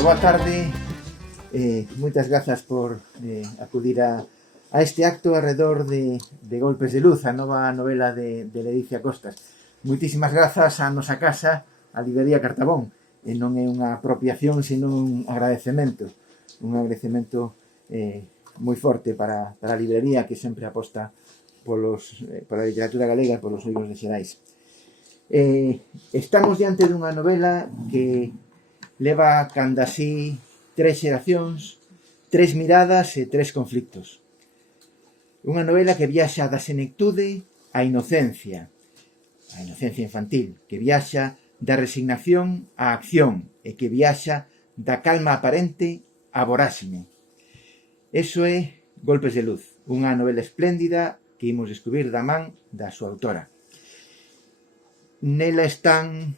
Bueno, boa tarde. Moitas grazas por acudir a este acto alrededor de Golpes de Luz, a nova novela de Ledicia Costas. Moitísimas grazas á nosa casa, a Librería Cartabón. E non é unha apropiación, sino un agradecemento. Un agradecemento moi forte para a librería que sempre aposta pola literatura galega e polos libros de Xerais. Estamos diante dunha novela que leva canda así 3 xeracións, 3 miradas e 3 conflictos. Unha novela que viaxa da senectude á inocencia infantil, que viaxa da resignación á acción e que viaxa da calma aparente á voráxime. Eso é Golpes de Luz, unha novela espléndida que imos descubrir da man da súa autora. Nela están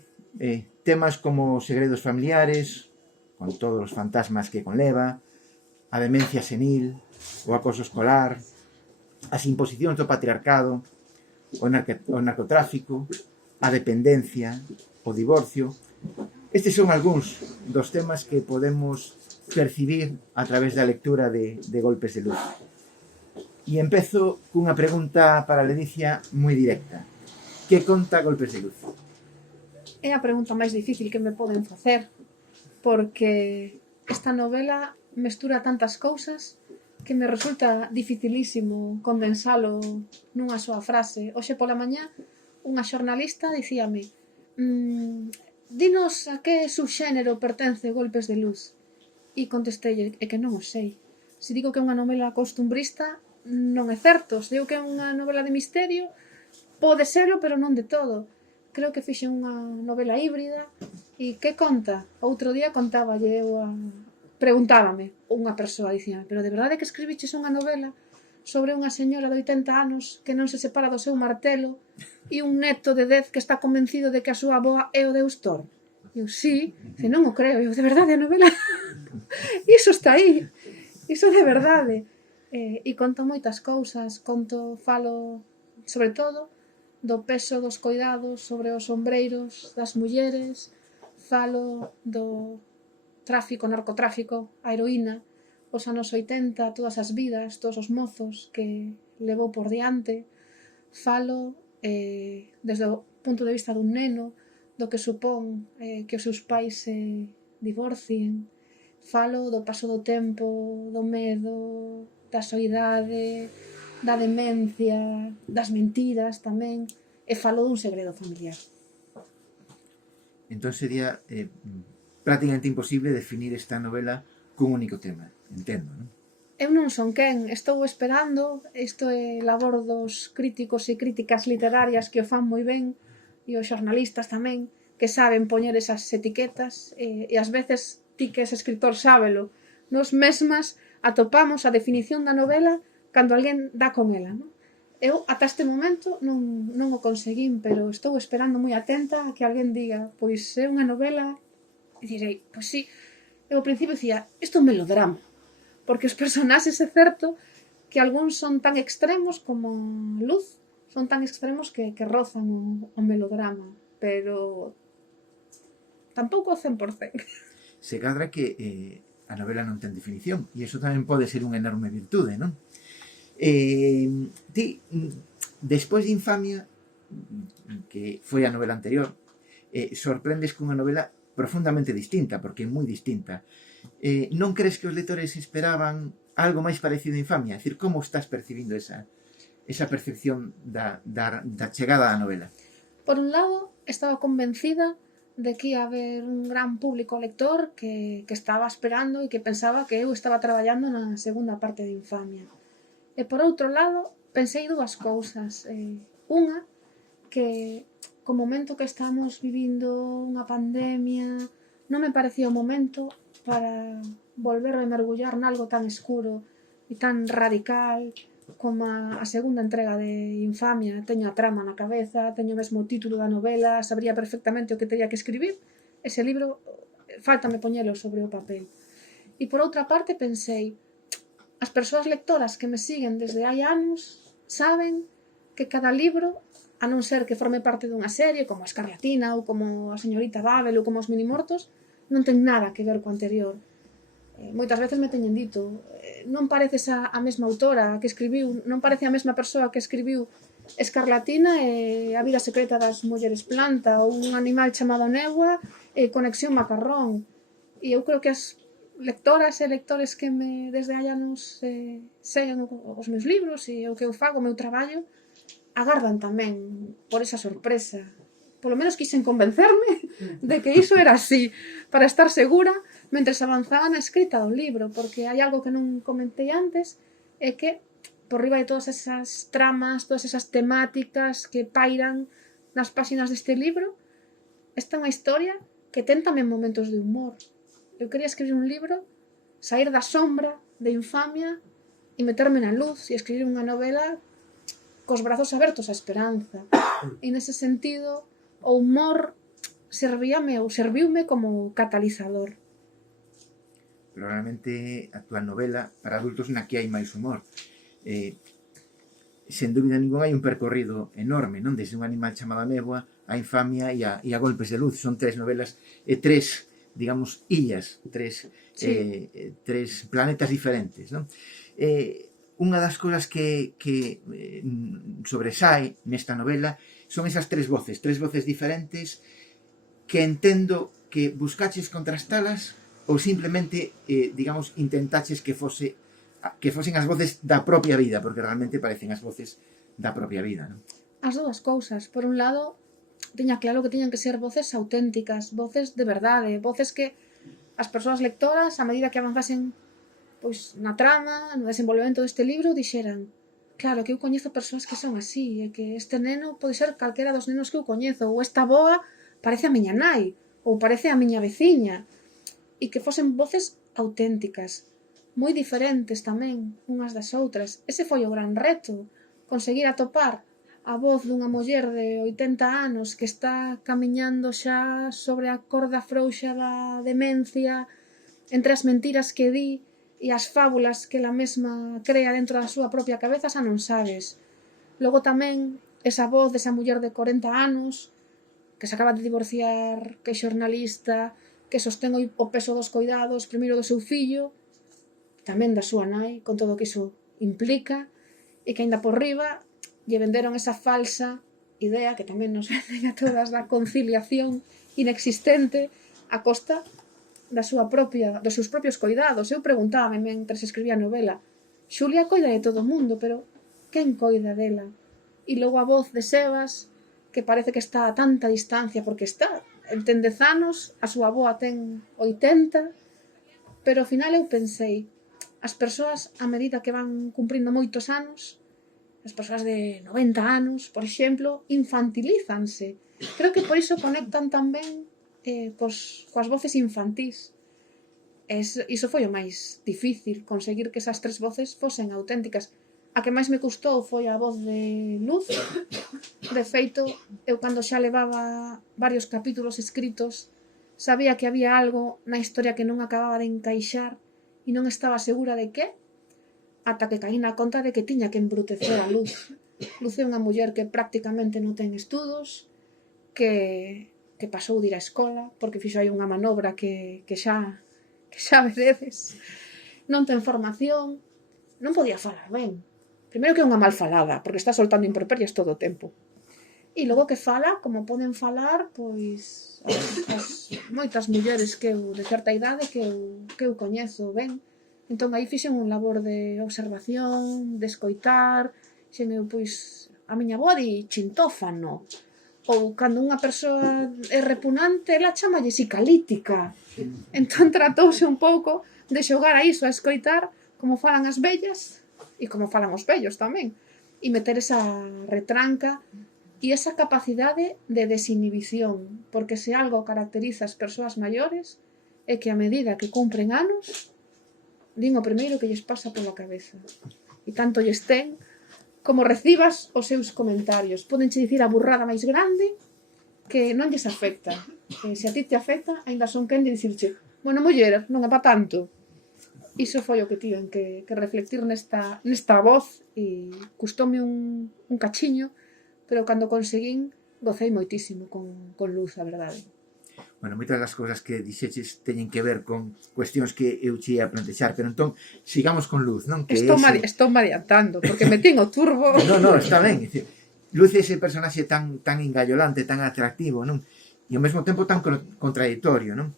temas como os segredos familiares, con todos os fantasmas que conleva, a demencia senil, o acoso escolar, as imposicións do patriarcado, o narcotráfico, a dependencia, o divorcio. Estes son algúns dos temas que podemos percibir a través da lectura de Golpes de Luz. E empezo cunha pregunta para Ledicia moi directa. Que conta Golpes de Luz? É a pregunta máis difícil que me poden facer, porque esta novela mestura tantas cousas que me resulta dificilísimo condensalo nunha soa frase. Hoxe pola mañá, unha xornalista dicíame: dinos a que subxénero pertence Golpes de Luz. E contestei: é que non o sei. Se digo que é unha novela costumbrista, non é certo. Se digo que é unha novela de misterio, pode serlo, pero non de todo. Creo que fixe unha novela híbrida. E que conta? Outro día contáballe eu preguntábame unha persoa, dicía: pero de verdade que escribiches unha novela sobre unha señora de 80 anos que non se separa do seu martelo e un neto de 10 que está convencido de que a súa avoa é o deus Thor? Eu, sí, que non o creo. Eu, de verdade, a novela iso está aí, iso de verdade. E conto moitas cousas, falo sobre todo do peso dos coidados sobre os ombreiros das mulleres, falo do narcotráfico, a heroína, os anos 80, todas as vidas, todos os mozos que levou por diante, falo desde o punto de vista dun neno, do que supón que os seus pais se divorcien, falo do paso do tempo, do medo, da soidade, da demencia, das mentiras tamén, e falo dun segredo familiar. Entón sería prácticamente imposible definir esta novela cun único tema, entendo, non? Eu non son quen, estou esperando, isto é labor dos críticos e críticas literarias que o fan moi ben, e os xornalistas tamén, que saben poñer esas etiquetas, e ás veces ti que és escritor sábelo, nos mesmas atopamos a definición da novela cando alguén dá con ela, non? Eu, ata este momento, non o conseguín, pero estou esperando moi atenta a que alguén diga: pois é unha novela, e direi: pois sí. Eu ao principio dicía: isto é un melodrama, porque os personaxes é certo que algúns son tan extremos como Luz, son tan extremos que rozan o melodrama, pero tampouco ao 100%. Se cadra que a novela non ten definición, e iso tamén pode ser unha enorme virtude, non? Ti, despois de Infamia, que foi a novela anterior, sorprendes con unha novela profundamente distinta, porque é moi distinta. Non crees que os lectores esperaban algo máis parecido a Infamia? É dicir, como estás percibindo esa percepción da chegada á novela? Por un lado, estaba convencida de que ia haber un gran público lector que estaba esperando e que pensaba que eu estaba traballando na segunda parte de Infamia. E por outro lado, pensei dúas cousas. Unha, que co momento que estamos vivindo unha pandemia, non me parecía o momento para volver a mergullar nalgo tan escuro e tan radical como a segunda entrega de Infamia. Teño a trama na cabeza, teño mesmo o título da novela, sabría perfectamente o que teria que escribir. Ese libro, fáltame poñelo sobre o papel. E por outra parte pensei: as persoas lectoras que me siguen desde hai anos saben que cada libro, a non ser que forme parte dunha serie como a Escarlatina ou como a Señorita Babel ou como os Minimortos, non ten nada que ver co anterior. Moitas veces me teñen dito, non pareces a mesma autora que escribiu, non parece a mesma persoa que escribiu Escarlatina e A vida secreta das mulleres planta, ou Un animal chamado Negua e Conexión Macarrón. E eu creo que as lectoras e lectores que desde hai anos seguen os meus libros e o que eu fago, o meu traballo, agardan tamén por esa sorpresa. Polo menos quixen convencerme de que iso era así, para estar segura mentres avanzaba na escrita do libro, porque hai algo que non comentei antes, é que por riba de todas esas tramas, todas esas temáticas que pairan nas páxinas deste libro, está unha historia que ten tamén momentos de humor. Eu quería escribir un libro, sair da sombra, de infamia, e meterme na luz e escribir unha novela cos brazos abertos á esperanza. E nese sentido, o humor serviume como catalizador. Pero realmente a túa novela para adultos na que hai máis humor. Sen dúbida ninguna hai un percorrido enorme, non? Desde Un animal chamado Néboa, a Infamia e a Golpes de luz. Son 3 novelas e 3, digamos, illas, 3 planetas diferentes, non? Unha das cousas que sobresae nesta novela son esas 3 voces diferentes que entendo que buscaches contrastalas ou simplemente, digamos, intentaches que fosen as voces da propia vida, porque realmente parecen as voces da propia vida, non? As dúas cousas. Por un lado, tiña claro que tiñan que ser voces auténticas, voces de verdade, voces que as persoas lectoras, a medida que avanzasen pois na trama, no desenvolvemento deste libro, dixeran: claro, que eu coñezo persoas que son así, e que este neno pode ser calquera dos nenos que eu coñezo, ou esta boa parece a miña nai, ou parece a miña veciña, e que fosen voces auténticas, moi diferentes tamén unhas das outras. Ese foi o gran reto, conseguir atopar a voz dunha muller de 80 anos que está camiñando xa sobre a corda frouxa da demencia, entre as mentiras que di e as fábulas que ela mesma crea dentro da súa propia cabeza, xa non sabes. Logo tamén esa voz desa muller de 40 anos que se acaba de divorciar, que é xornalista, que sostén o peso dos coidados, primeiro do seu fillo, tamén da súa nai, con todo o que iso implica, e que aínda por riba lle venderon esa falsa idea que tamén nos venden a todas da conciliación inexistente a costa dos seus propios coidados. Eu preguntábame mentres escribía a novela: Xulia coida de todo o mundo, pero quen coida dela? E logo a voz de Sebas, que parece que está a tanta distancia, porque está, ten 10 anos, a súa avoa ten 80, pero ao final eu pensei, as persoas, a medida que van cumprindo moitos anos, as persoas de 90 anos, por exemplo, infantilízanse. Creo que por iso conectan tamén coas voces infantís. Iso foi o máis difícil, conseguir que esas 3 voces fosen auténticas. A que máis me custou foi a voz de Luz. De feito, eu cando xa levaba varios capítulos escritos, sabía que había algo na historia que non acababa de encaixar e non estaba segura de que, ata que caí na conta de que tiña que embrutecer a Luz. Luz é unha muller que prácticamente non ten estudos, que pasou de ir á escola, porque fixo aí unha manobra que xa veredes. Non ten formación, non podía falar ben. Primeiro que é unha mal falada, porque está soltando improperias todo o tempo. E logo que fala, como poden falar, pois as moitas mulleres que eu, de certa idade, que eu coñezo ben. Entón aí fixen un labor de observación, de escoitar, xen eu, pois, a miña avó di chintófano, ou cando unha persoa é repugnante, ela chamalle psicalítica. Entón tratouse un pouco de xogar a iso, a escoitar como falan as vellas e como falan os vellos tamén, e meter esa retranca e esa capacidade de desinhibición, porque se algo caracteriza as persoas maiores é que a medida que cumpren anos din o primeiro que lles pasa pola cabeza, e tanto lles ten como recibas os seus comentarios. Pódenche dicir a burrada máis grande que non lles afecta. Se a ti te afecta, aínda son quen de dicirche: bueno, muller, non é pa tanto. Iso foi o que tiven que reflectir nesta voz, e custoume un cachiño, pero cando conseguín, gocei moitísimo con Luz, a verdade. bueno, moitas das cousas que dixeches teñen que ver con cuestións que eu che ia plantexar, pero entón, sigamos con Luz, non? Que Estou me adiantando, porque me tengo turbo. No, está ben. Dicir, Luz é ese personaxe tan engallolante, tan atractivo, non? E ao mesmo tempo tan contradictorio, non?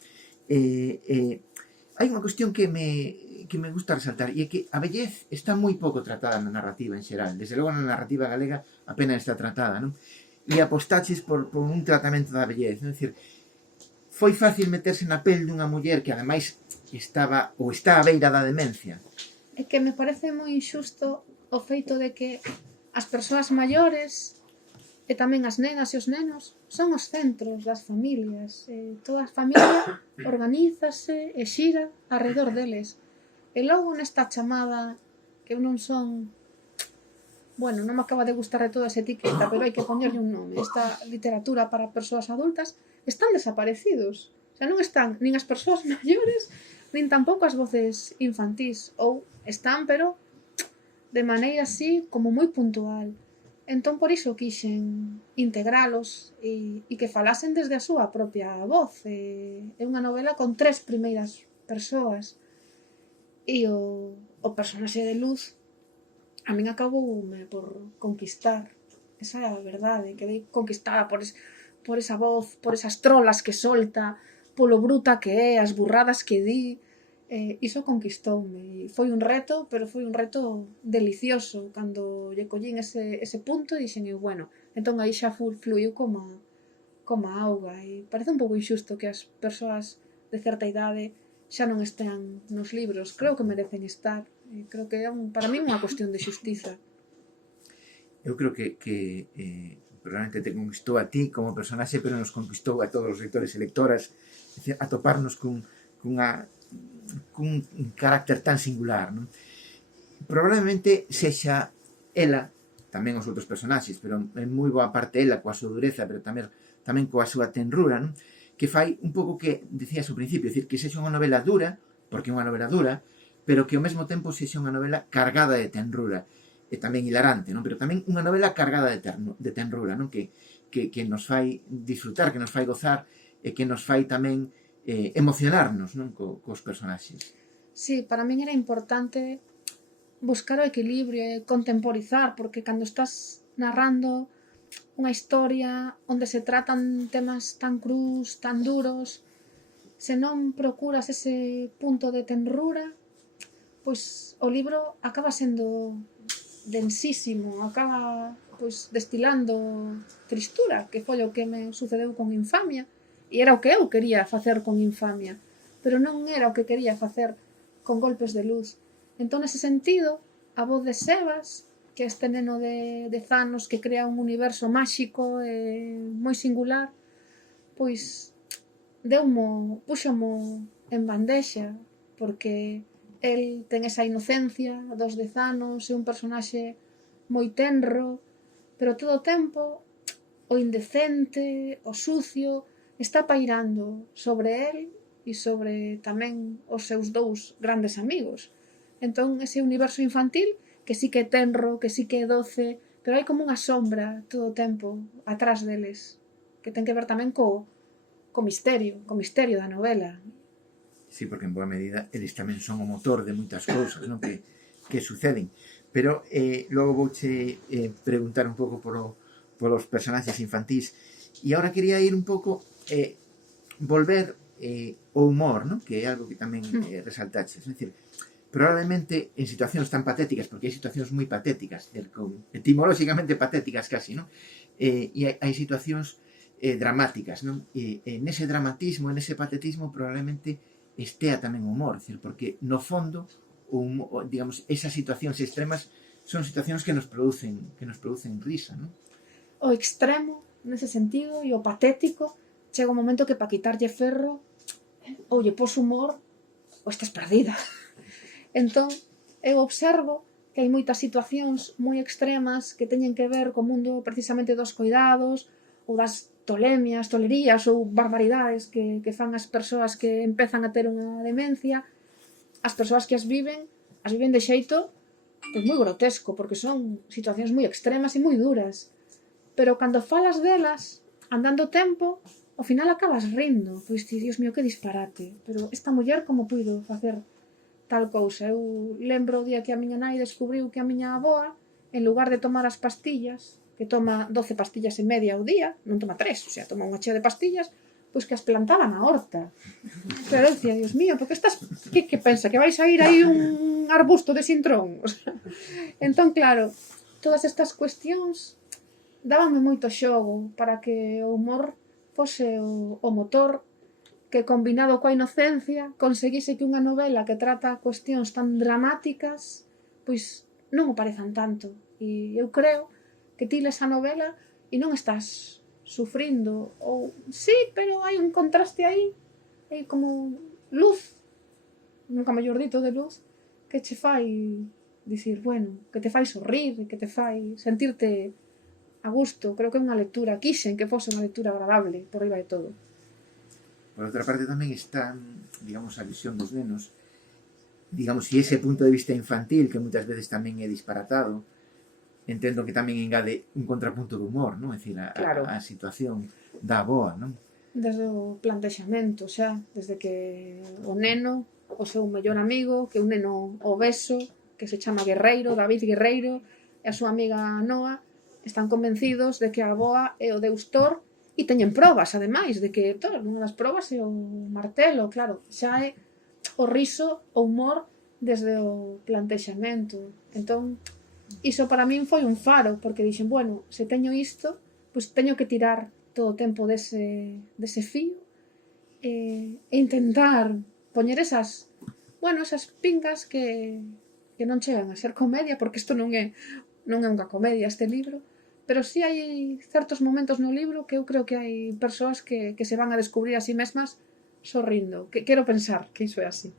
Hai unha cuestión que me gusta resaltar, e é que a vellez está moi pouco tratada na narrativa en xeral. Desde logo na narrativa galega apenas está tratada, non? E apostaches por un tratamento da vellez, non? É dicir, foi fácil meterse na pel dunha muller que ademais estaba ou está á beira da demencia. É que me parece moi injusto o feito de que as persoas maiores e tamén as nenas e os nenos son os centros das familias. Toda a familia organízase e xira alrededor deles. E logo nesta chamada, que eu non son... Bueno, non me acaba de gustar de toda esa etiqueta, pero hai que poñerlle un nome. Esta literatura para persoas adultas están desaparecidos. O sea, non están nin as persoas maiores, nin tampouco as voces infantís. Ou están, pero de maneira así como moi puntual. Entón, por iso quixen integralos e que falasen desde a súa propia voz. É unha novela con 3 primeiras persoas. E o personaxe de Luz a min acaboume por conquistar. Esa é a verdade. Quedei conquistada por esa voz, por esas trolas que solta, polo bruta que é, as burradas que di. Iso conquistoume. Foi un reto, pero foi un reto delicioso. Cando lle collín ese punto, dixen eu, bueno, entón aí xa fluiu como a auga. E parece un pouco injusto que as persoas de certa idade xa non estean nos libros. Creo que merecen estar. Creo que é para mí unha cuestión de xustiza. Eu creo que probablemente te conquistou a ti como personaxe, pero nos conquistou a todos os lectores e lectoras, a toparnos cun carácter tan singular, non? Probablemente sexa ela, tamén os outros personaxes, pero en moi boa parte ela coa súa dureza, pero tamén coa súa tenrura, non? Que fai un pouco que decías ao principio, decir, que sexa unha novela dura, porque é unha novela dura, pero que ao mesmo tempo sexa unha novela cargada de tenrura, e tamén hilarante, non? Pero tamén unha novela cargada de tenrura, non? Que nos fai disfrutar, que nos fai gozar, e que nos fai tamén emocionarnos, non? Cos personaxes. Sí, para min era importante buscar o equilibrio e contemporizar, porque cando estás narrando unha historia onde se tratan temas tan crús, tan duros, se non procuras ese punto de tenrura, pois o libro acaba sendo densísimo, acaba pois destilando tristura, que foi o que me sucedeu con Infamia. E era o que eu quería facer con Infamia, pero non era o que quería facer con Golpes de Luz. Entón, nese sentido, a voz de Sebas, que é este neno de 10 anos que crea un universo máxico e moi singular, pois púxomo en bandexa, porque el ten esa inocencia dos 10 anos, é un personaxe moi tenro, pero todo o tempo o indecente, o sucio, está pairando sobre el e sobre tamén os seus 2 grandes amigos. Entón, ese universo infantil, que sí que é tenro, que sí que é doce, pero hai como unha sombra todo o tempo atrás deles, que ten que ver tamén co misterio da novela. Sí, porque en boa medida eles tamén son o motor de moitas cousas, non? Que suceden. Pero logo vouche preguntar un pouco polos personaxes infantís. E agora quería ir un pouco volver o humor, ¿no? Que é algo que tamén resaltaches. É dicir, probablemente en situacións tan patéticas, porque hai situacións moi patéticas, etimolóxicamente patéticas casi, ¿no? E hai situacións dramáticas, ¿no? E nese dramatismo, nese patetismo, probablemente estea tamén o humor, é dicir, porque no fondo, digamos, esas situacións extremas son situacións que nos producen risa, ¿no? O extremo, nese sentido, e o patético, chega un momento que para quitarlle ferro ou lle pos humor ou estás perdida. Entón, eu observo que hai moitas situacións moi extremas que teñen que ver co mundo precisamente dos coidados ou das tolerías ou barbaridades que fan as persoas que empezan a ter unha demencia. As persoas que as viven de xeito pois moi grotesco, porque son situacións moi extremas e moi duras. Pero cando falas delas, andando tempo, ao final acabas rindo, pois ti, Dios mío, que disparate, pero esta muller como puido facer tal cousa? Eu lembro o día que a miña nai descubriu que a miña avoa, en lugar de tomar as pastillas, que toma 12 pastillas e media ao día, non toma 3, o sea, toma unha chea de pastillas, pois que as plantaba na horta. Pero eu dicía, Dios mío, porque estás, que pensa, que vais a ir aí un arbusto de sintrón? O sea, entón, claro, todas estas cuestións dábanme moito xogo para que o humor fose o motor que, combinado coa inocencia, conseguise que unha novela que trata cuestións tan dramáticas pois non o parezan tanto. E eu creo que ti les a novela e non estás sufrindo, ou sí, pero hai un contraste aí, hai como luz, nunca mellor dito, de luz, que che fai dicir, bueno, que te fai sorrir, que te fai sentirte a gusto. Creo que é unha lectura, quixen que fose unha lectura agradable, por riba de todo. Por outra parte tamén está, digamos, a visión dos nenos, digamos, e ese punto de vista infantil que moitas veces tamén é disparatado, entendo que tamén engade un contrapunto de humor, non? É dicir, Claro. a situación da avoa, non? Desde o plantexamento, xa, desde que o neno, o seu mellor amigo, que é un neno obeso, que se chama Guerreiro, David Guerreiro, e a súa amiga Noa, están convencidos de que a avoa é o deus Thor, e teñen probas, ademais, de que Thor, unha das probas é o martelo, claro, xa é o riso, o humor, desde o plantexamento. Entón, iso para min foi un faro, porque dixen, bueno, se teño isto, pois teño que tirar todo o tempo dese fío e intentar poñer esas pingas que non chegan a ser comedia, porque isto non é unha comedia este libro, pero sí hai certos momentos no libro que eu creo que hai persoas que se van a descubrir a sí mesmas sorrindo, que quero pensar que iso é así.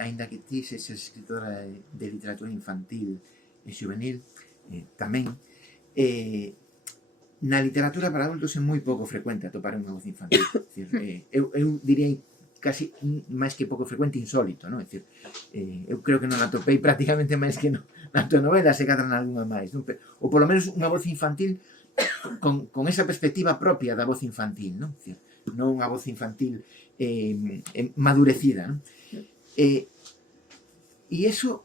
Aínda que ti seas escritora de literatura infantil e juvenil, tamén na literatura para adultos é moi pouco frecuente atopar unha voz infantil. Decir, eu diría casi máis que pouco frecuente, insólito, non? Decir, eu creo que non atopei prácticamente máis que na tua novela, se cadran algunha máis, non? Ou polo menos unha voz infantil con esa perspectiva propia da voz infantil, non? Decir, non unha voz infantil madurecida, non? E iso,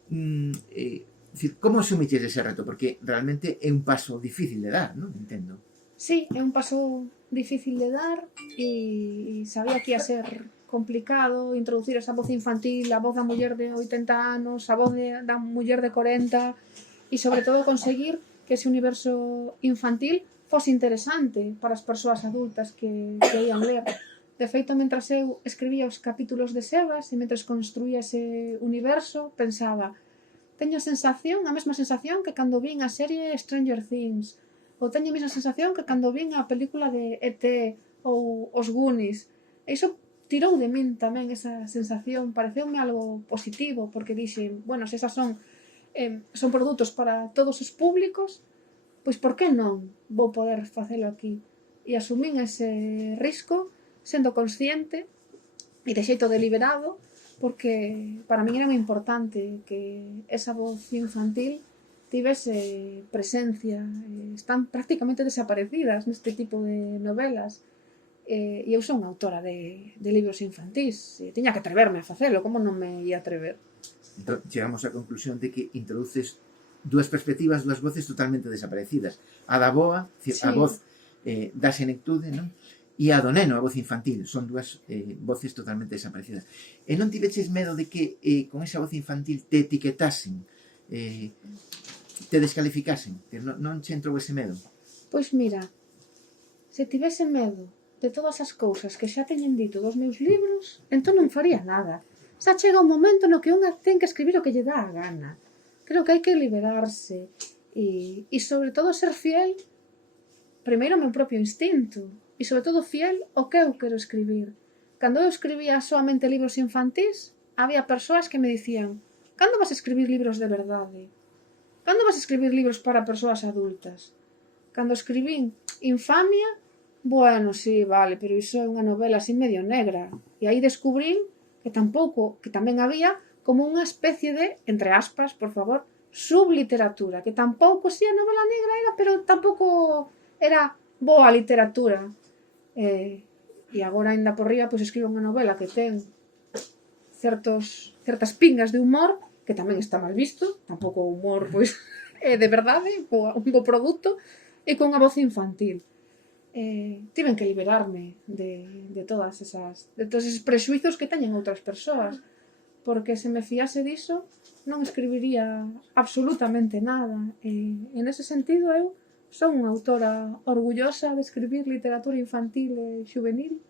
como asumiches ese reto? Porque realmente é un paso difícil de dar, non? Entendo. Sí, é un paso difícil de dar e sabía que ia ser complicado introducir esa voz infantil, a voz da muller de 80 anos, a voz da muller de 40 e sobre todo conseguir que ese universo infantil fose interesante para as persoas adultas que ian ler. De feito, mentras eu escribía os capítulos de Sebas e mentras construía ese universo, pensaba, teño a mesma sensación que cando vin a serie Stranger Things, ou teño a mesma sensación que cando vin a película de E.T. ou os Goonies. E iso tirou de min tamén esa sensación, pareceume algo positivo, porque dixen, bueno, se esas son produtos para todos os públicos, pois por que non vou poder facelo aquí? E asumín ese risco, sendo consciente e de xeito deliberado, porque para min era moi importante que esa voz infantil tivese presencia. Están prácticamente desaparecidas neste tipo de novelas. E eu son autora de libros infantís. Tiña que atreverme a facelo, como non me ia atrever? Entón, chegamos á conclusión de que introduces dúas perspectivas, dúas voces totalmente desaparecidas. A da boa, sí, a voz da senectude, non? E a do neno, a voz infantil. Son dúas voces totalmente desaparecidas. E non tiveches medo de que con esa voz infantil te etiquetasen, te descalificasen? Non che entrou ese medo? Pois mira, se tivese medo de todas as cousas que xa teñen dito dos meus libros, entón non faría nada. Xa chega un momento no que unha ten que escribir o que lle dá a gana. Creo que hai que liberarse e sobre todo ser fiel primeiro ao meu propio instinto e sobre todo fiel ao que eu quero escribir. Cando eu escribía soamente libros infantís, había persoas que me dicían, cando vas a escribir libros de verdade? Cando vas a escribir libros para persoas adultas? Cando escribín Infamia, bueno, sí, vale, pero iso é unha novela así medio negra. E aí descubrín que tamén había como unha especie de, entre aspas, por favor, subliteratura, que tampouco, sí, a novela negra era, pero tampouco era boa literatura. E agora, ainda por riba, pois escribo unha novela que ten certas pingas de humor, que tamén está mal visto, tampouco o humor, pois, é de verdade, un bo produto, e con unha voz infantil. Tiven que liberarme de todos eses prexuizos que teñen outras persoas, porque se me fiase diso non escribiría absolutamente nada. En ese sentido, eu son unha autora orgullosa de escribir literatura infantil e juvenil.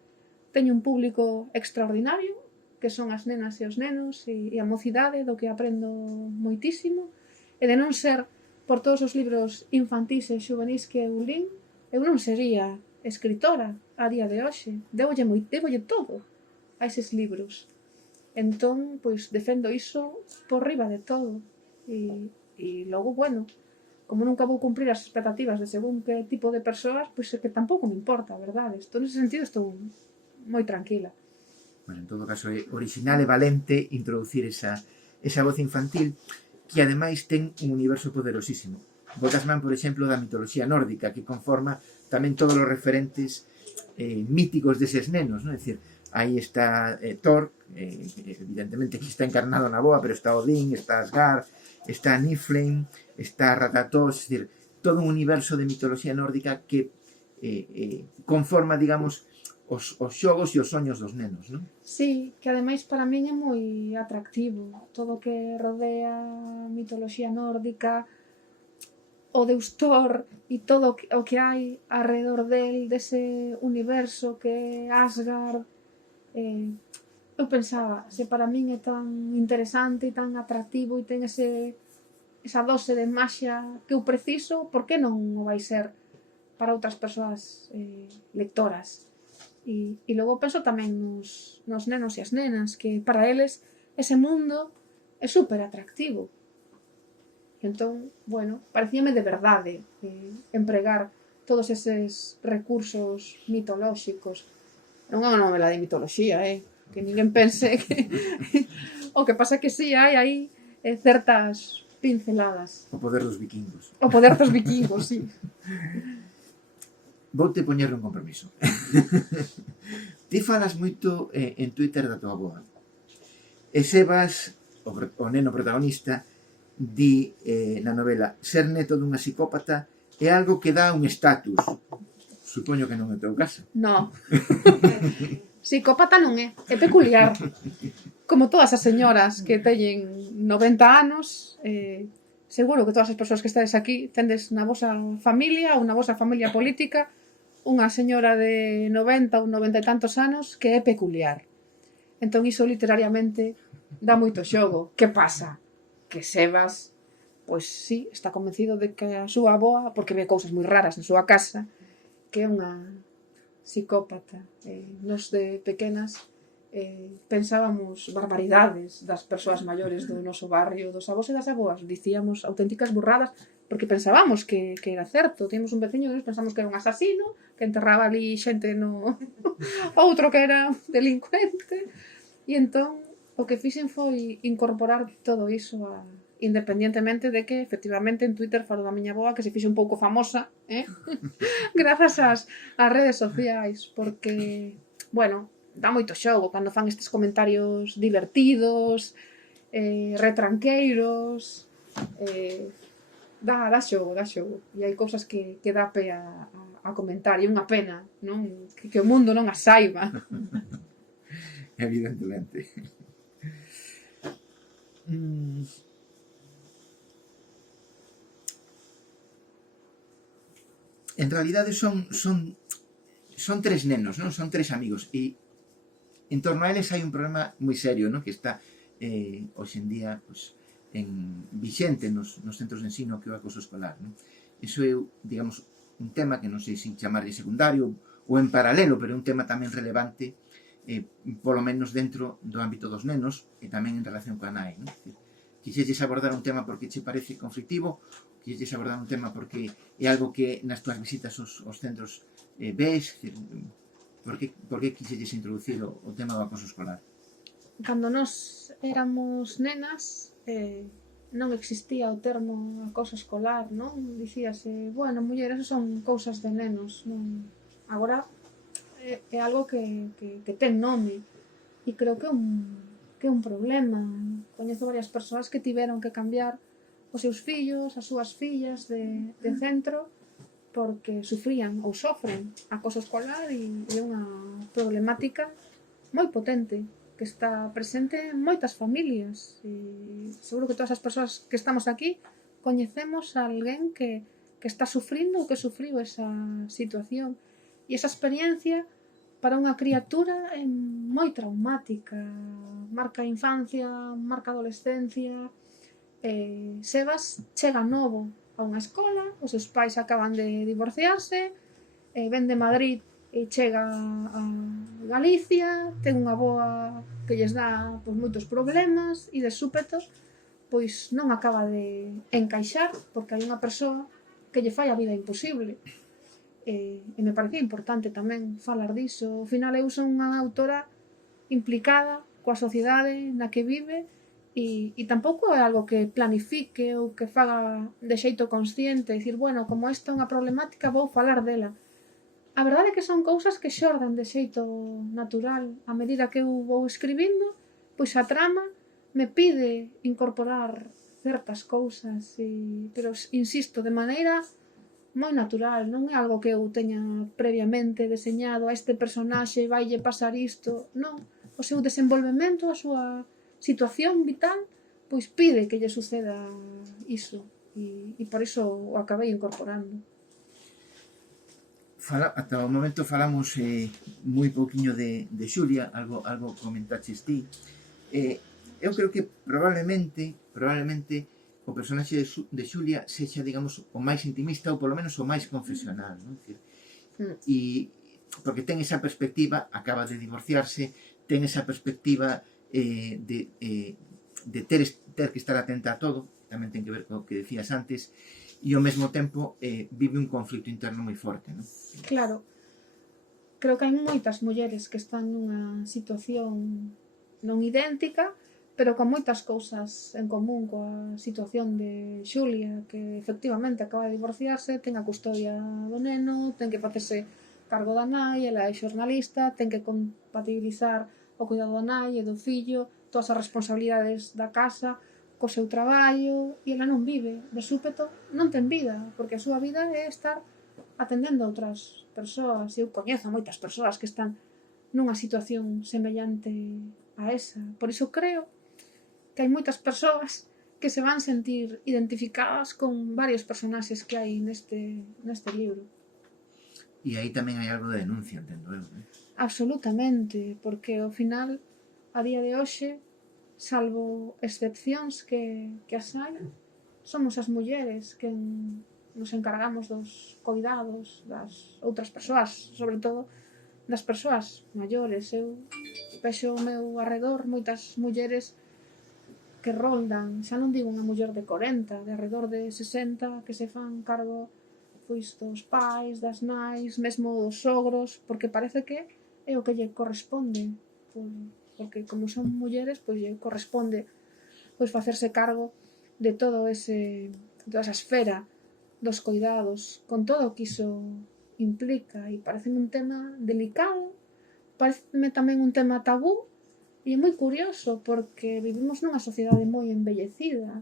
Teño un público extraordinario, que son as nenas e os nenos e a mocidade, do que aprendo moitísimo, e de non ser por todos os libros infantís e juvenis que eu lín, eu non sería escritora a día de hoxe. Débolle todo a eses libros. Entón, pois, defendo iso por riba de todo. E logo, bueno, como nunca vou cumprir as expectativas de según que tipo de persoas, pois é que tampouco me importa, a verdade. Nese sentido estou moi tranquila. Bueno, en todo caso, é original e valente introducir esa voz infantil, que ademais ten un universo poderosísimo. Botas man, por exemplo, da mitoloxía nórdica, que conforma tamén todos os referentes míticos deses nenos, non? É dicir, aí está Thor, evidentemente que está encarnado na boa, pero está Odín, está Asgard, está Niflheim, está Rathatos, é dicir, todo un universo de mitoloxía nórdica que conforma, digamos, os xogos e os soños dos nenos, non? Sí, que ademais para min é moi atractivo. Todo o que rodea a mitoloxía nórdica, o deus Thor e todo o que hai alrededor del, dese universo que é Asgard. Eu pensaba, se para min é tan interesante e tan atractivo e ten esa dose de maxia que eu preciso, por que non o vai ser para outras persoas lectoras? E logo penso tamén nos nenos e as nenas, que para eles ese mundo é super atractivo. E entón, bueno, parecíame de verdade empregar todos eses recursos mitolóxicos. Non é unha novela de mitoloxía, que ninguén pense que... O que pasa que sí, hai aí certas pinceladas. O poder dos vikingos. O poder dos vikingos, sí. Voute poñer un compromiso. Ti falas moito en Twitter da tua boa. E Sebas, o neno protagonista, di na novela: ser neto dunha psicópata é algo que dá un estatus. Supoño que non é o teu caso. No. Psicópata non é peculiar. Como todas as señoras que teñen 90 anos, seguro que todas as persoas que estades aquí tendes na vosa familia ou na vosa familia política unha señora de 90 ou 90 e tantos anos que é peculiar. Entón iso literariamente dá moito xogo. Que pasa? Que Sebas, pois sí, está convencido de que a súa avoa, porque ve cousas moi raras na súa casa, que é unha psicópata. Nos de pequenas pensábamos barbaridades das persoas maiores do noso barrio, dos avós e das avoas. Dicíamos auténticas burradas, porque pensábamos que era certo. Tínhamos un veciño que pensamos que era un asasino, que enterraba ali xente no... outro que era delincuente. E entón, o que fixen foi incorporar todo iso independientemente de que, efectivamente, en Twitter falo da miña avoa, que se fixe un pouco famosa, grazas ás redes sociais, porque, bueno, dá moito xogo cando fan estes comentarios divertidos, retranqueiros, dá xogo. E hai cousas que dá pé a comentar, e é unha pena, non? Que o mundo non as saiba. Evidentemente. En realidade son tres nenos, non? Son tres amigos, e en torno a eles hai un problema moi serio, non? Que está hoxe en día pues, vixente nos centros de ensino, que é o acoso escolar, non? Iso é, digamos, un tema que non sei se chamarlle secundario ou en paralelo, pero é un tema tamén relevante, polo menos dentro do ámbito dos nenos e tamén en relación coa nai, non? Quixeches abordar un tema porque che parece conflictivo, quixeches abordar un tema porque é algo que nas túas visitas aos centros ves, por que quixeches introducir o tema do acoso escolar? Cando nós éramos nenas, non existía o termo acoso escolar, non? Dicíase, bueno, mulleres, son cousas de nenos, non? Agora é algo que ten nome e creo que é un problema. Coñezo varias persoas que tiveron que cambiar os seus fillos, as súas fillas de centro porque sufrían ou sofren acoso escolar e é unha problemática moi potente que está presente en moitas familias e seguro que todas as persoas que estamos aquí coñecemos a alguén que está sufrindo ou que sufriu esa situación e esa experiencia para unha criatura é moi traumática, marca a infancia, marca a adolescencia. Sebas chega novo a unha escola, os seus pais acaban de divorciarse, ven de Madrid e chega a Galicia, ten unha avoa que lles dá pois, moitos problemas e de súpeto pois non acaba de encaixar porque hai unha persoa que lle fai a vida imposible. E me parecía importante tamén falar diso. Ao final eu son unha autora implicada coa sociedade na que vive e tampouco é algo que planifique ou que faga de xeito consciente, dicir, bueno, como esta é unha problemática vou falar dela. A verdade é que son cousas que xordan de xeito natural. A medida que eu vou escribindo, pois a trama me pide incorporar certas cousas, pero insisto, de maneira moi natural, non é algo que eu teña previamente deseñado, a este personaxe vaille pasar isto, non. O seu desenvolvemento, a súa situación vital, pois pide que lle suceda iso e por iso o acabei incorporando. Ata o momento falamos moi pouquiño de Xulia, algo comentaches ti. Eu creo que probablemente o personaxe de Xulia sexa, digamos, o máis intimista ou polo menos o máis confesional, non? E porque ten esa perspectiva, acaba de divorciarse, ten esa perspectiva de ter que estar atenta a todo, tamén ten que ver co que decías antes, e ao mesmo tempo vive un conflito interno moi forte, non? Claro, creo que hai moitas mulleres que están nunha situación non idéntica, pero con moitas cousas en común coa situación de Xulia, que efectivamente acaba de divorciarse, ten a custodia do neno, ten que facerse cargo da nai, ela é xornalista, ten que compatibilizar o cuidado da nai e do fillo, todas as responsabilidades da casa, co seu traballo, e ela non vive, de súpeto non ten vida, porque a súa vida é estar atendendo a outras persoas. Eu coñezo moitas persoas que están nunha situación semellante a esa. Por iso creo que hai moitas persoas que se van sentir identificadas con varios personaxes que hai neste libro. E aí tamén hai algo de denuncia, entendo eu, non? Absolutamente, porque ao final, a día de hoxe, salvo excepcións que as hai, somos as mulleres que nos encargamos dos coidados das outras persoas, sobre todo das persoas maiores. Eu vexo ao meu arredor moitas mulleres que roldan, xa non digo unha muller de 40, de arredor de 60, que se fan cargo pois dos pais, das nais, mesmo dos sogros, porque parece que é o que lle corresponde, porque como son mulleres, pois lle corresponde pois facerse cargo de todo toda esa esfera dos coidados, con todo o que iso implica, e pareceme un tema delicado, pareceme tamén un tema tabú, e é moi curioso porque vivimos nunha sociedade moi envellecida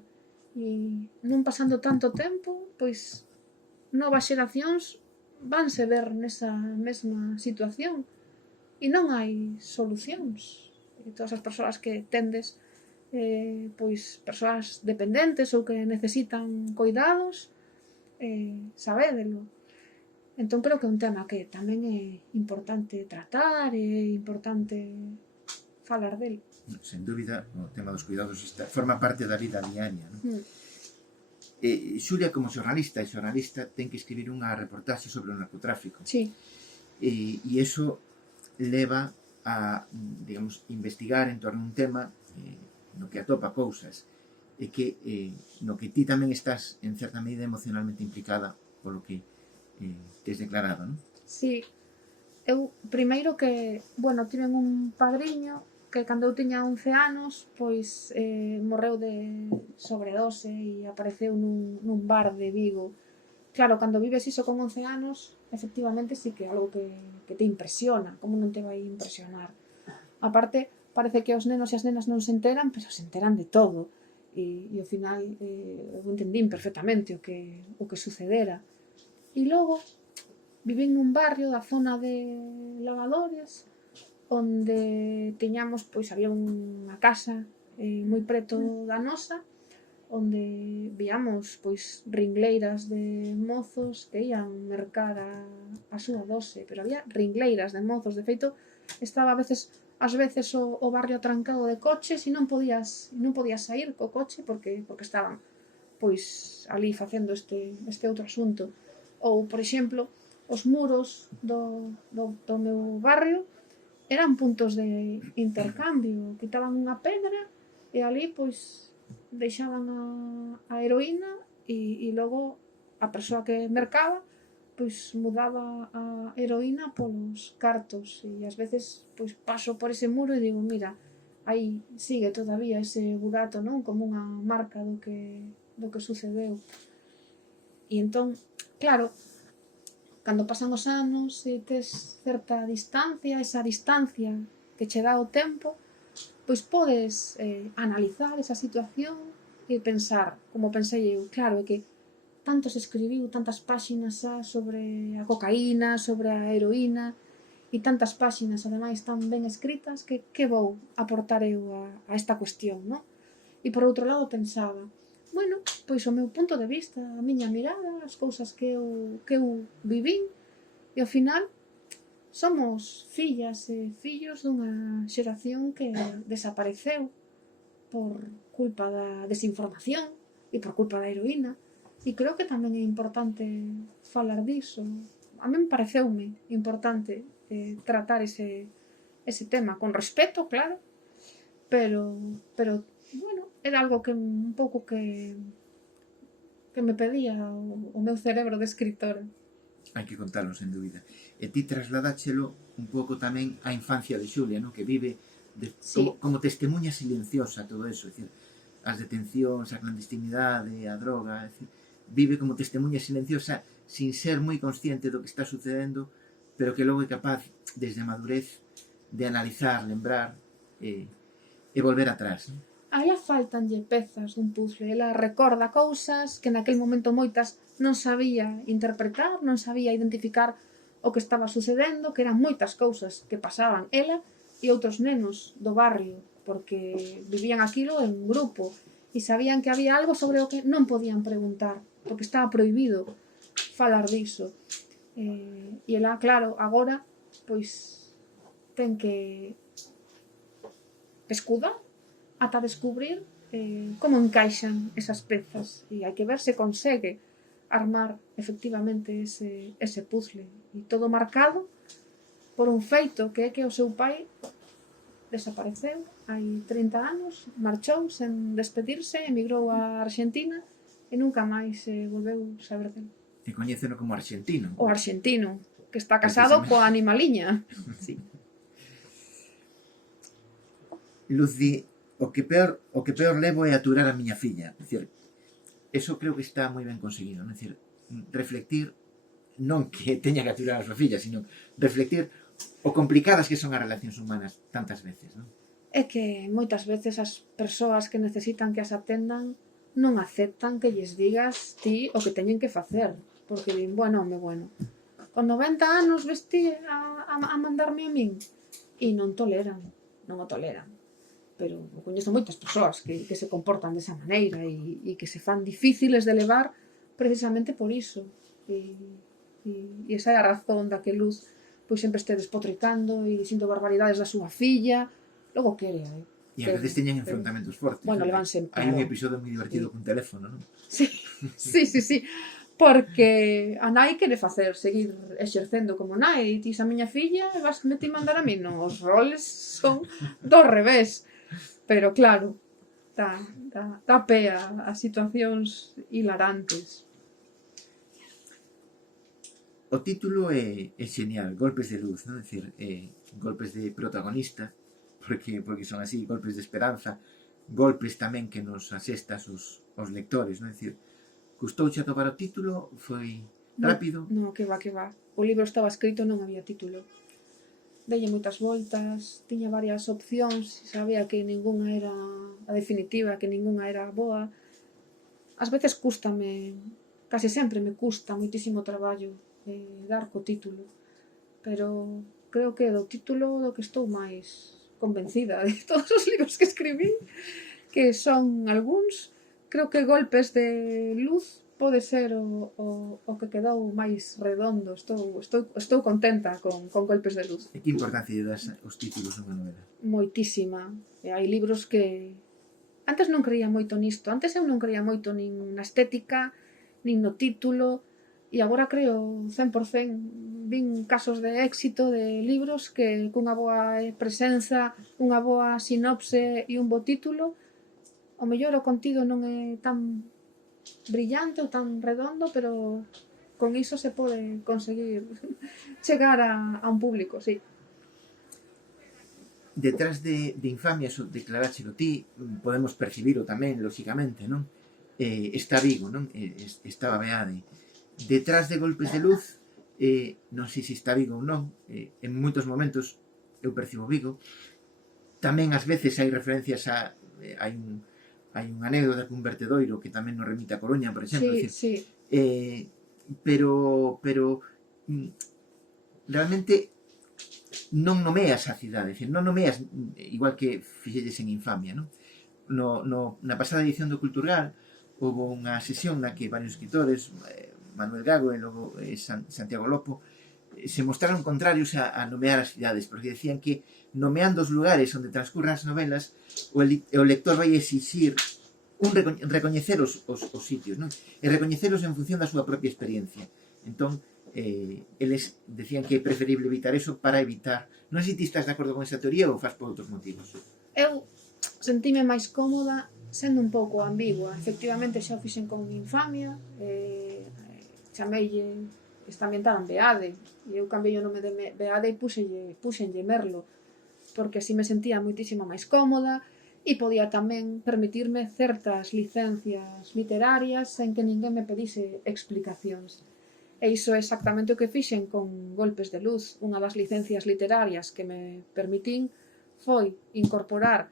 e non pasando tanto tempo, pois novas xeracións vanse ver nesa mesma situación e non hai solucións. E todas as persoas que tendes pois persoas dependentes ou que necesitan coidados, sabédelo. Entón creo que é un tema que tamén é importante tratar e é importante falar del. Sen dúbida, o tema dos cuidados forma parte da vida diaria, non? Xulia, como xornalista ten que escribir unha reportaxe sobre o narcotráfico. Sí. E iso leva a, digamos, investigar en torno a un tema no que atopa cousas e que no que ti tamén estás en certa medida emocionalmente implicada polo que tes declarado, non? Sí. Eu, primeiro que, bueno, tiven un padriño que cando eu tiña 11 anos, pois morreu de sobredose e apareceu nun bar de Vigo. Claro, cando vives iso con 11 anos, efectivamente sí que é algo que te impresiona, como non te vai impresionar. Aparte, parece que os nenos e as nenas non se enteran, pero se enteran de todo. E ao final eu entendín perfectamente o que sucedera. E logo, vivín nun barrio da zona de Lavadores, onde tiñamos, pois había unha casa moi preto da nosa, onde víamos pois ringleiras de mozos que ian mercar a súa dose, pero había ringleiras de mozos, de feito estaba ás veces o barrio atrancado de coches e non podías sair co coche porque estaban pois ali facendo este outro asunto. Ou, por exemplo, os muros do meu barrio eran puntos de intercambio, quitaban unha pedra e ali pois deixaban a heroína e logo a persoa que mercaba pois mudaba a heroína polos cartos e ás veces pois paso por ese muro e digo, mira, aí sigue todavía ese burato, non? Como unha marca do que sucedeu. E entón, claro, cando pasan os anos e tes certa distancia, esa distancia que che dá o tempo, pois podes analizar esa situación e pensar, como pensei eu, claro, é que tanto se escribiu, tantas páxinas sobre a cocaína, sobre a heroína, e tantas páxinas, ademais, tan ben escritas, que vou aportar eu a esta cuestión, non? E por outro lado pensaba, bueno, pois o meu punto de vista, a miña mirada, as cousas que eu vivín, e ao final somos fillas e fillos dunha xeración que desapareceu por culpa da desinformación e por culpa da heroína. E creo que tamén é importante falar diso. A min pareceume importante tratar ese tema con respeto, claro, pero bueno, era algo que un pouco que me pedía o meu cerebro de escritora. Hai que contarlo, sen dúbida. E ti trasladáchelo un pouco tamén á infancia de Xulia, no? Que vive Sí. como testemunha silenciosa todo eso, é dicir, as detencións, a clandestinidade, a droga, é dicir, vive como testemunha silenciosa sin ser moi consciente do que está sucedendo, pero que logo é capaz, desde a madurez, de analizar, lembrar e volver atrás, non? A ela faltanlle pezas dun puzzle, ela recorda cousas que naquel momento moitas non sabía interpretar, non sabía identificar o que estaba sucedendo, que eran moitas cousas que pasaban ela e outros nenos do barrio, porque vivían aquilo en grupo e sabían que había algo sobre o que non podían preguntar, porque estaba prohibido falar diso. E ela, claro, agora pois ten que escudar ata descubrir como encaixan esas pezas e hai que ver se consegue armar efectivamente ese puzzle e todo marcado por un feito que é que o seu pai desapareceu hai 30 anos, marchou sen despedirse, emigrou a Argentina e nunca máis se volveu saber del. E coñéceno como argentino. O argentino, que está casado coa animaliña. Sí. Luz di, o que peor levo é aturar a miña filla. É dicir, eso creo que está moi ben conseguido, non? É dicir, reflectir non que teña que aturar a súa filla, sino reflectir o complicadas que son as relacións humanas tantas veces, non? É que moitas veces as persoas que necesitan que as atendan non aceptan que lles digas ti o que teñen que facer, porque din, bueno, con 90 anos vesti a mandarme a min e non o toleran. Pero coñezo moitas persoas que se comportan desa maneira e que se fan difíciles de levar precisamente por iso. E esa é a razón da que Luz pois sempre este despotricando e dicindo barbaridades da súa filla, logo quere, E a veces teñen enfrontamentos fortes. Bueno, levanse. Hai un episodio moi divertido cun teléfono, non? Sí. Porque a nai quere seguir exercendo como nai, ti a miña filla e vas me ti mandar a mí, non, os roles son do revés. Pero claro, dá pé a situacións hilarantes. O título é genial, Golpes de Luz, non? É dicir, golpes de protagonista, porque son así, golpes de esperanza, golpes tamén que nos asestas os lectores, non? É dicir, gustouche atopar o título, foi rápido. No, que va, que va. O libro estaba escrito, non había título. Deille moitas voltas, tiña varias opcións, sabía que ningunha era a definitiva, que ningunha era boa. Ás veces cústame, case sempre me custa moitísimo traballo dar co título, pero creo que do título do que estou máis convencida de todos os libros que escribí, que son algúns, creo que Golpes de Luz pode ser o que quedou máis redondo. Estou contenta con Golpes de Luz. E que importancia lle das os títulos nunha novela? Moitísima. E hai libros que... Antes non creía moito nisto. Antes eu non creía moito nin na estética, nin no título, e agora creo 100%. Vin casos de éxito de libros que cunha boa presenza, unha boa sinopse e un bo título, o mellor o contido non é tan brillante ou tan redondo, pero con iso se pode conseguir chegar a un público, sí. Detrás de Infamia, eso declaráchelo ti, podemos percibilo tamén, lóxicamente, non? Está Vigo, non? Estaba Beade. Detrás de Golpes de Luz, non sei se está Vigo ou non, en moitos momentos eu percibo Vigo. Tamén ás veces hai referencias a... hai unha anécdota cun vertedoiro que tamén nos remite a Coruña, por exemplo. Sí, Decir, sí. pero realmente non nomeas a cidade, decir, non nomeas igual que fixelles en Infamia, non? Na pasada edición do Culturgal houve unha sesión na que varios escritores, Manuel Gago e logo Santiago Lopo, se mostraron contrarios a nomear as cidades, porque decían que nomeando os lugares onde transcurran as novelas o lector vai exixir recoñecer os sitios, non? E recoñecelos en función da súa propia experiencia. Entón, eles decían que é preferible evitar eso para evitar... Non sei se ti estás de acordo con esa teoría ou faz por outros motivos. Eu sentime máis cómoda sendo un pouco ambigua. Efectivamente xa o fixen con Infamia, chameille, está ambientada en Beade, e eu cambiei o nome de Beade e puxenlle Merlo, porque así me sentía moitísimo máis cómoda e podía tamén permitirme certas licencias literarias sen que ninguén me pedise explicacións. E iso é exactamente o que fixen con Golpes de Luz. Unha das licencias literarias que me permitín foi incorporar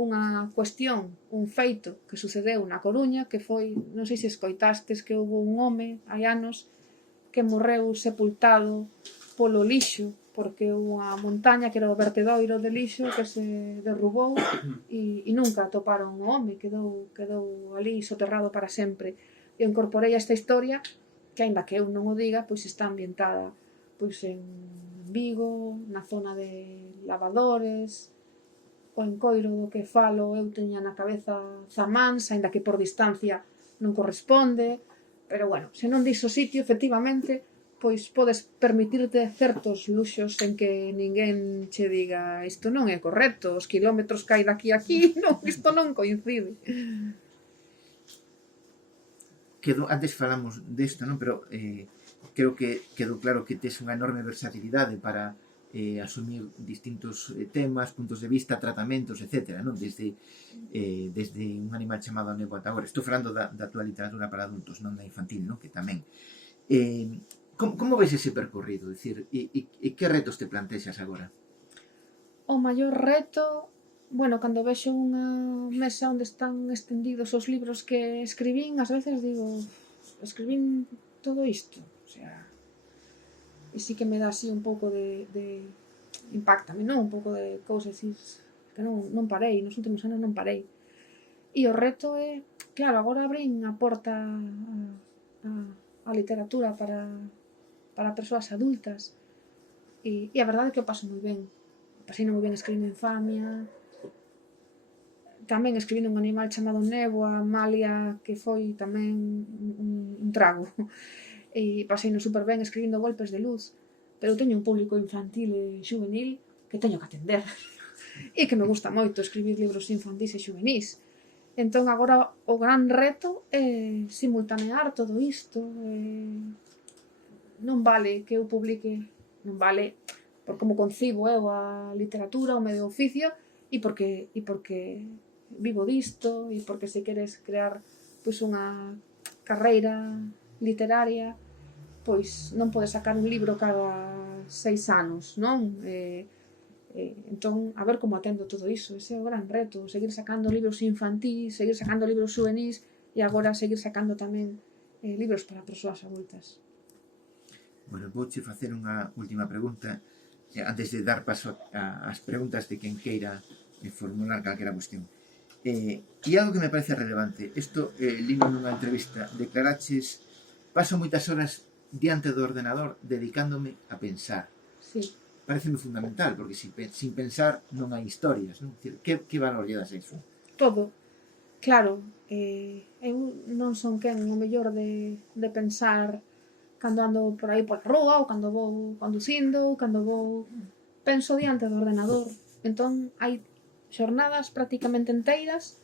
unha cuestión, un feito que sucedeu na Coruña, que foi, non sei se escoitastes, que houve un home hai anos que morreu sepultado polo lixo, porque unha montaña que era o vertedoiro de lixo que se derrubou e nunca atoparon o home, quedou ali soterrado para sempre. Eu incorporei esta historia que, aínda que eu non o diga, pois está ambientada pois en Vigo, na zona de lavadores, o encoiro do que falo eu teña na cabeza Zamáns, aínda que por distancia non corresponde, pero bueno, se non dis o sitio, efectivamente, pois podes permitirte certos luxos en que ninguén che diga isto non é correcto, os kilómetros que hai daqui a aquí, non, isto non coincide. Antes falamos desto, non? Pero creo que quedou claro que tes unha enorme versatilidade para asumir distintos temas, puntos de vista, tratamentos, etc. Non? Desde un animal chamado a néboa ata agora. Estou falando da tua literatura para adultos, non da infantil, non? Que tamén. Como ves ese percorrido? Decir, e que retos te plantexas agora? O maior reto... Bueno, cando vexo unha mesa onde están estendidos os libros que escribín, ás veces digo, escribín todo isto, o sea, e sí que me dá así un pouco de impactame, non? Un pouco de cousas así, que non parei, nos últimos anos non parei. E o reto é, claro, agora abrín a porta a literatura para persoas adultas, e a verdade é que o paso moi ben. Pasei moi ben escribindo Infamia, tamén escribindo un animal chamado Néboa, Amalia, que foi tamén un trago. E pasei no super ben escribindo Golpes de Luz, pero eu teño un público infantil e juvenil que teño que atender. E que me gusta moito escribir libros infantís e juvenís. Entón agora o gran reto é simultanear todo isto. Non vale que eu publique, non vale por como concibo eu a literatura, o medio oficio, e porque vivo disto, e porque se queres crear pois unha carreira literaria pois non pode sacar un libro cada 6 anos, non? Entón, a ver como atendo todo iso. Ese é o gran reto, seguir sacando libros infantís, seguir sacando libros juvenís e agora seguir sacando tamén libros para persoas adultas. Bueno, vouche facer unha última pregunta antes de dar paso ás preguntas de quen queira formular calquera cuestión. E algo que me parece relevante, isto lino nunha entrevista, declaraches: paso moitas horas diante do ordenador dedicándome a pensar. Sí. Pareceme fundamental, porque sin pensar non hai historias, non? Que valor lle das a iso? Todo. Claro, eu non son quen o mellor de pensar cando ando por aí pola rúa, ou cando vou conducindo, ou cando vou... Penso diante do ordenador. Entón, hai xornadas prácticamente enteiras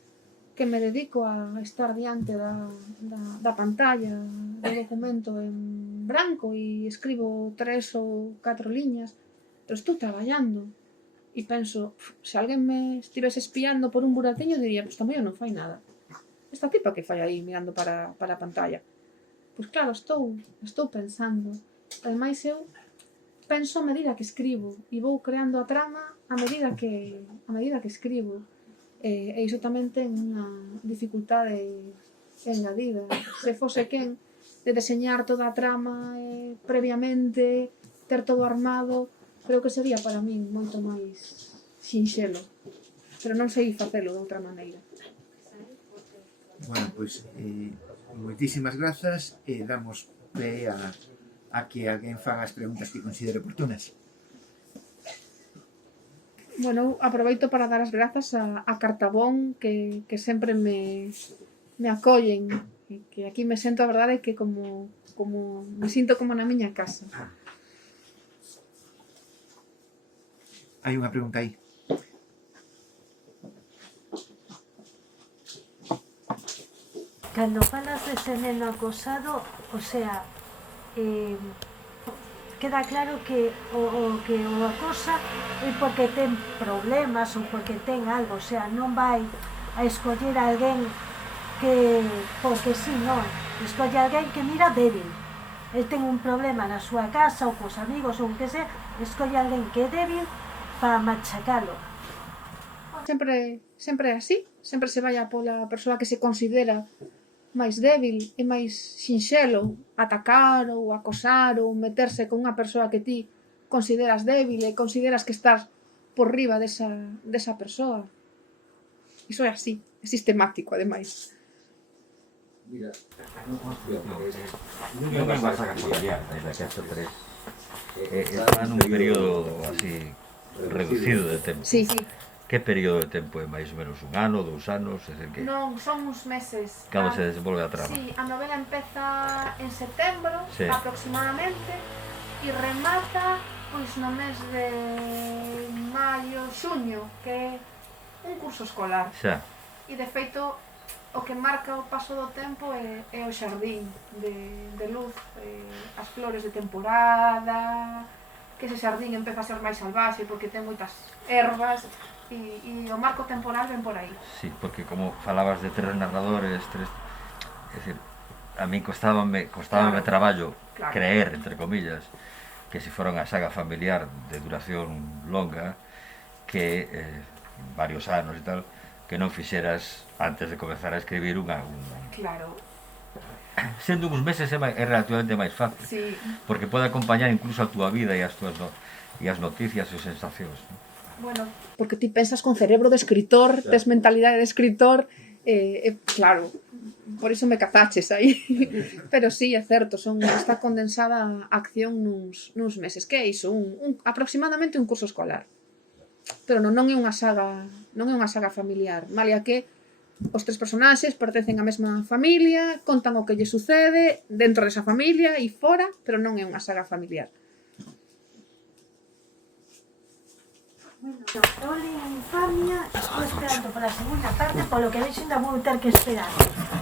que me dedico a estar diante da pantalla do documento en branco e escribo 3 ou 4 liñas, pero estou traballando e penso, se alguén me estivese espiando por un burateño, diría, pois tamén non fai nada. Esta tipa que fai aí mirando para a pantalla? Pois claro, estou pensando. Ademais, eu penso a medida que escribo e vou creando a trama a medida que escribo. E iso tamén ten unha dificultade engadida. Se fose quen de deseñar toda a trama previamente, ter todo armado, creo que sería para min moito máis sinxelo. Pero non sei facelo de outra maneira. Bueno, pois moitísimas grazas e damos pé a que alguén faga as preguntas que considere oportunas. Bueno, aproveito para dar as grazas a Cartabón, que sempre me acollen, e que aquí me sento, a verdade, que como me sinto como na miña casa. Hai unha pregunta aí. Cando falas dese neno acosado, o sea, queda claro que o acosa é porque ten problemas ou porque ten algo, o sea, non vai a escoller a alguén que, porque si, non, escolle a alguén que mira débil. El ten un problema na súa casa ou cos amigos ou o que sea, escolle a alguén que é débil para machacalo. Sempre é así, sempre se vai a pola persoa que se considera máis débil e máis sinxelo atacar ou acosar ou meterse con unha persoa que ti consideras débil e consideras que estás por riba desa persoa. Iso é así, é sistemático, ademais. Mira, non é unha saga familiar, desde que estes tres está nun período así reducido de tempo. Sí. Que período de tempo é? Mais ou menos un ano, 2 anos? É dicir, que Non, son uns meses. cando se desenvolve a trama? Sí, a novela empeza en setembro, Sí. aproximadamente, e remata pois no mes de maio, xuño, que é un curso escolar. Xa, E de feito, o que marca o paso do tempo é o xardín de luz, as flores de temporada, que ese xardín empeza a ser máis salvaxe porque ten moitas ervas, e o marco temporal ven por aí. sí, porque como falabas de tres narradores, é dicir, a mí costábame Claro. traballo Claro. creer, entre comillas, que se fora unha saga familiar de duración longa, que varios anos e tal, que non fixeras antes de comezar a escribir unha Claro, sendo uns meses é relativamente máis fácil, sí. porque pode acompañar incluso a túa vida e as túas e as noticias e as sensacións, non? Bueno, porque ti pensas con cerebro de escritor, tes mentalidade de escritor, claro, por iso me cazaches aí. Pero sí, é certo, está condensada a acción nuns meses. Que é iso? Aproximadamente un curso escolar. Pero non é unha saga familiar. Malia que os tres personaxes pertencen á mesma familia, contan o que lle sucede dentro desa familia e fora, pero non é unha saga familiar. Bueno, eu li Infamia, estou esperando pola segunda parte, polo que vexo ainda vou ter que esperar.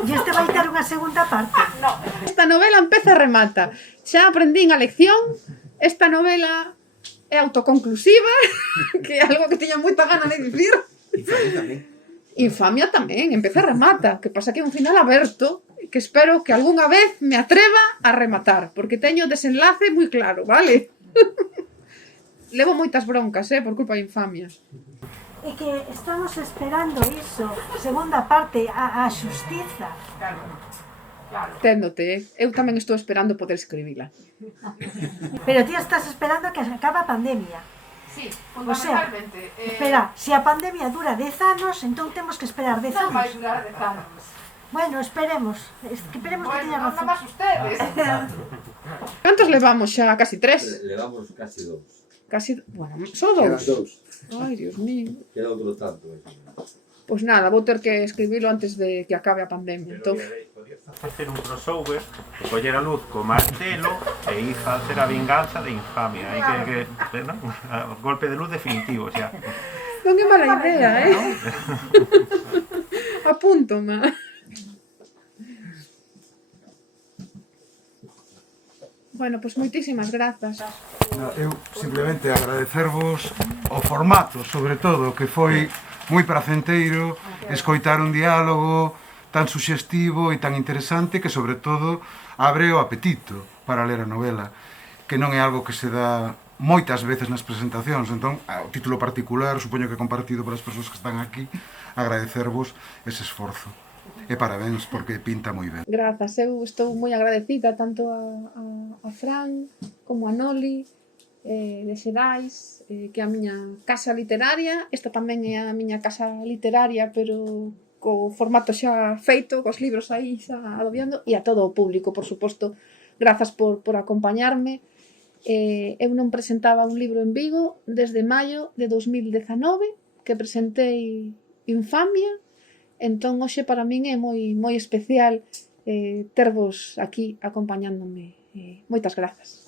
E este vai ter unha segunda parte? No, esta novela empeza e remata. Xa aprendín a lección, esta novela é autoconclusiva, que é algo que tiña moita gana de dicir. Infamia tamén. Infamia tamén, empeza e remata, que pasa que é un final aberto, que espero que algunha vez me atreva a rematar, porque teño o desenlace moi claro, vale? Levo moitas broncas, por culpa da infamia. E que estamos esperando iso, segunda parte, a xustiza. Téndote, eu tamén estou esperando poder escribila. Pero ti estás esperando que acabe a pandemia. Sí, O sea, espera, se a pandemia dura 10 anos, entón temos que esperar 10 anos. durar 10 anos. Bueno, esperemos que teña razón. ustedes. Cantos levamos xa? Casi 3? Levamos casi 2. Casi, bueno, só 2. Ai, Dios mío. Queda outro tanto. Pois nada, vou ter que escribilo antes de que acabe a pandemia. Entón, Facer un crossover, coller a luz co martelo e ir facer a vinganza de infamia. Hai que non? Golpe de luz definitivo, xa. non é mala idea, Apúntoma. Bueno, pois moitísimas grazas. Eu simplemente agradecervos o formato, sobre todo, que foi moi pracenteiro escoitar un diálogo tan suxestivo e tan interesante que, sobre todo, abre o apetito para ler a novela, que non é algo que se dá moitas veces nas presentacións. Entón, o título particular, supoño que compartido polas persoas que están aquí, agradecervos ese esforzo. E parabéns, porque pinta moi ben. Grazas, eu estou moi agradecida tanto a Fran como a Noli de Xerais, que é a miña casa literaria. Esta tamén é a miña casa literaria, pero co formato xa feito, cos libros aí xa adobiando, e a todo o público, por suposto. Grazas por acompañarme. Eu non presentaba un libro en Vigo desde maio de 2019, que presentei Infamia. Entón, hoxe para min é moi especial tervos aquí acompañándome. Moitas grazas.